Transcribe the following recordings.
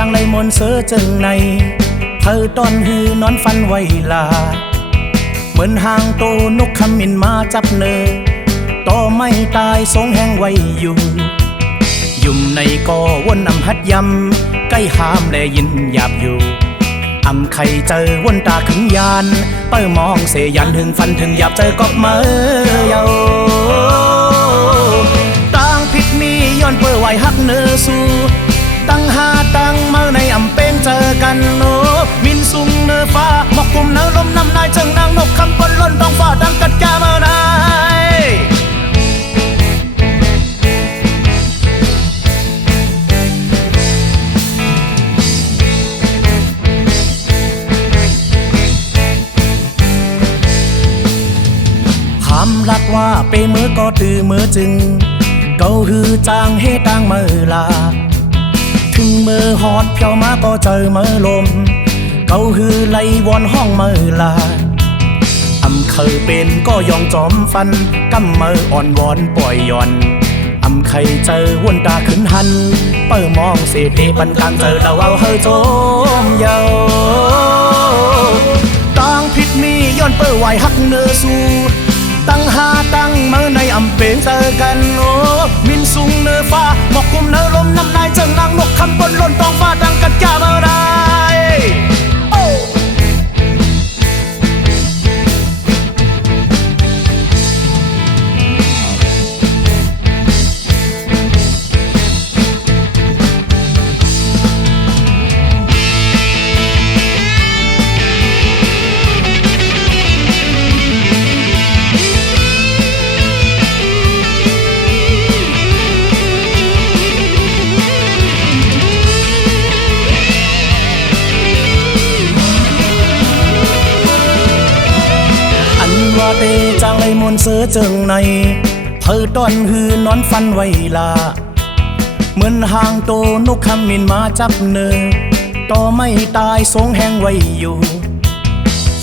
จังเลยมนเสือจึงในเธอตอนหือนอนฟันไว้ลาเหมือนห่างโตนกขมิ้นมาจับเนอต่อไม่ตายสงแห้งไว้อยู่ยุ่มในก็วนอำหัดยำใกล้หามแลยินหยาบอยู่อำไข่เจอวนตาขึงยานเปิ้มองเสยันถึงฟันถึงหยาบเจอก็เมื่อเยาต่างผิดมีย้อนเปิ้ไหวหักเนื้อสู้ตั้งหาตั้งเมื่อในอำเป็นเจอกันโนมินสุงเนื้อฟ้าหมอกกลุ่มเนื้อลมน้ำนายจังนางนกคำปนล้นต้องฟ้าดังกัดแกเมื่อนายหามลักว่าเปมือก็ตือมือจึงเกาฮือจางให้ตังมือลาถึงมือหอดเพียวมาก็เจอมือลมเกาฮือไล่วอนห้องมือลาอำเคยเป็นก็ยองจอมฟันกำมืออ่อนวอนปล่อยย่อนอำไข่เจอวนตาขึ้นหันเปิ้มองเศษเอปันกลางเจอเราเอาเฮอโจมเยาต่างผิดมีย้อนเปิ้ไหวหักเนื้อสู้ตั้งหาตั้งเมื่อในอำเป็นเจอกันโอ้มินสุงเนื้อฟ้าหมอกกลุ่มเนื้อลมน้ำนายจังนางนกคำบนล้นต้องฟ้าดังกัดแกเมื่อไรว่าเตจังเลยมนเสือจึงในเธอต้นหือนอนฟันไว้ลาเหมือนห่างโตนกขมิ้นมาจับเนอต่อไม่ตายสงแห้งไว้อยู่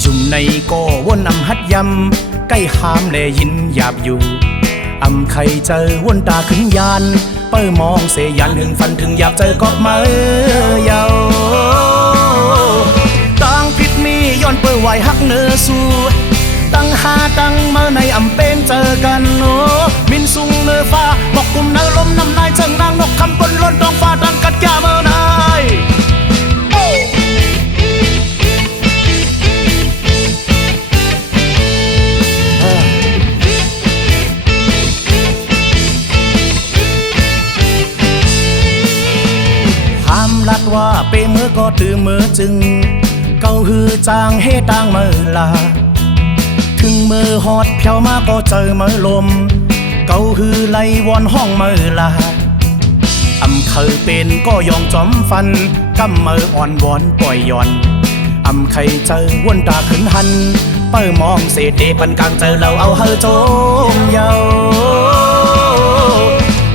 ชุ่มในก็วนอำหัดยำใกล้หามแลยินหยาบอยู่อำไข่เจอวนตาขึ้นยานเปิ้มองเสยันถึงฟันถึงหยาบเจอก็เมื่อเยาต่างผิดมีย้อนเปิ้ไหวหักเนื้อสู้ตั้งหาตั้งเมื่อในอำเป็นเจอกันโอ้มินสุงเนื้อฟ้าบอกกลุ่มเนื้อลมน้ำนายจังนางนกคำปนล้นต้องฟ้าดังกัดแกเมื่อนายห้ามลัดว่าเปมือก็ตือมือจึงเกาฮือจางให้ตังเมื่อลาถึงมือหอดเพียวมาก็เจอมือลมเกาฮือไล่วอนห้องมือลาอำเคยเป็นก็ยองจอมฟันกำมืออ่อนวอนปล่อยย่อนอำไข่เจอวนตาขึ้นหันเปิ้มองเศษเอปันกลางเจอเราเอาเฮอโจมเยา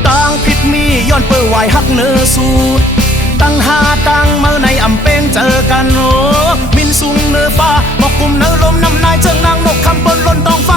ต่างผิดมีย้อนเปิ้ไหวหักเนื้อสู้ตั้งหาตั้งเมื่อในอำเป็นเจอกันโอ้มินสุงเนื้อฟ้าบอกกลุ่มเนื้อลมน้ำนายจังนางนกคำบนล้นต้องฟ้า